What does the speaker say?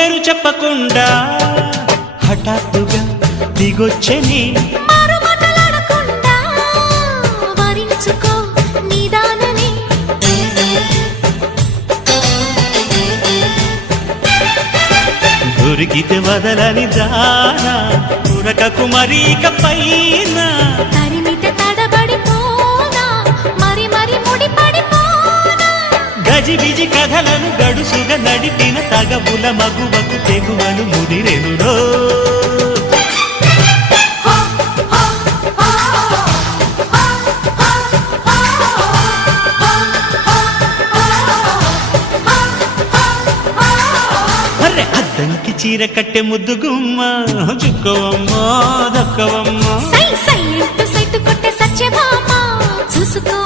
పేరు చెప్పకుండా హఠాత్తుగా దిగొచ్చని దొరికితే వదలని దానా ఉరకకు మరీక పైన తరిమితే తడబడిపోనా మరి మరి ముడిపడిపోనా గజిబిజి కథలను గడుసుగా నడిపిన తగబుల మగువకు తెగువలు ముదిరెనురో అద్దంకి చీర కట్టె ముద్దు గుమ్మ చుక్కవమ్మా దక్కవమ్మా సై సై కొట్టే సత్యభామ చూసుకో